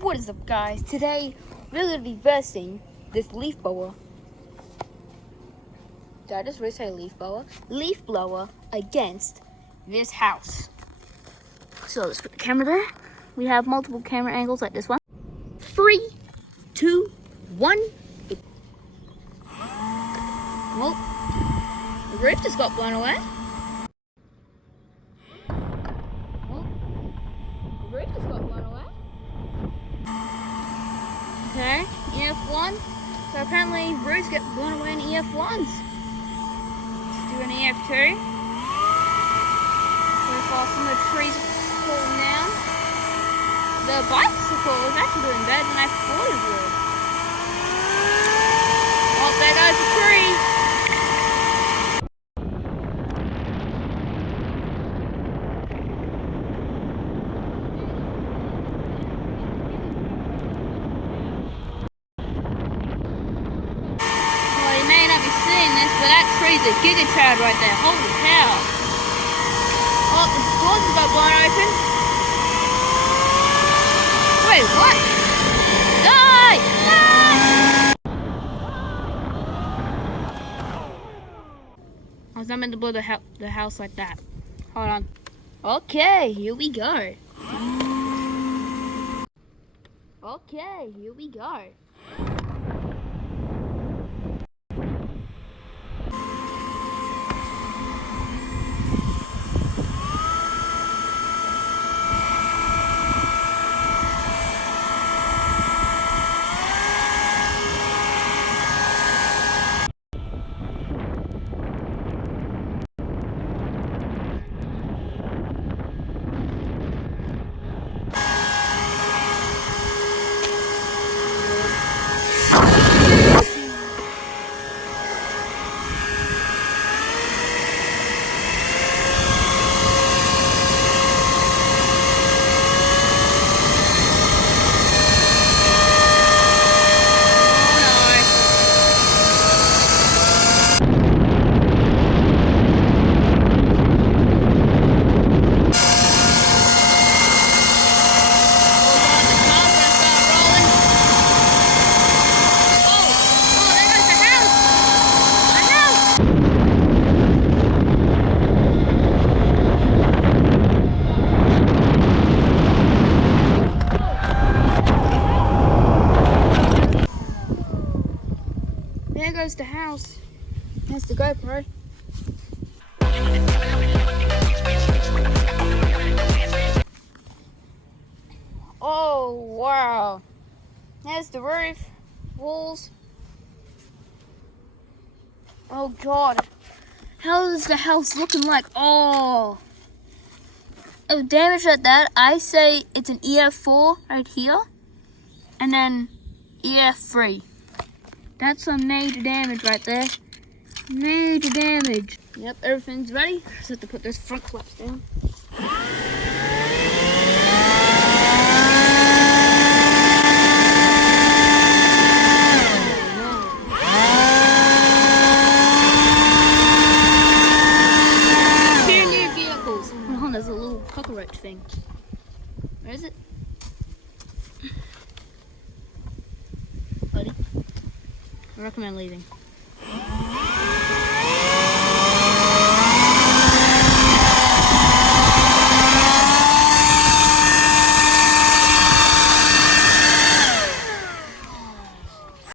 What is up, guys? Today we're going to be versing this leaf blower. Did I just really say leaf blower? Leaf blower against this house. So let's put the camera there. We have multiple camera angles like this one. 3, 2, 1. Well, the roof just got blown away. Roof just got blown away. Okay, Ef1. So apparently roofs get blown away in Ef1s. Let's do an Ef2. So far some of the trees are falling down. The bicycle is actually doing better than I thought it would. Oh, there goes the tree. But that tree's a giga child right there. Holy cow. Oh, the doors have got blown open. Wait, what? Die! I was not meant to blow the house like that. Hold on. Okay, here we go. Okay, here we go. There goes the house. There's the GoPro. Oh, wow. There's the roof, walls. Oh, God. How is the house looking like? Oh, damage like that. I say it's an Ef4 right here. And then Ef3. That's some major damage right there. Major damage. Yep, everything's ready. Just have to put those front flaps down. Two new vehicles. Oh, there's a little cockroach thing. Where is it? Buddy? I recommend leaving.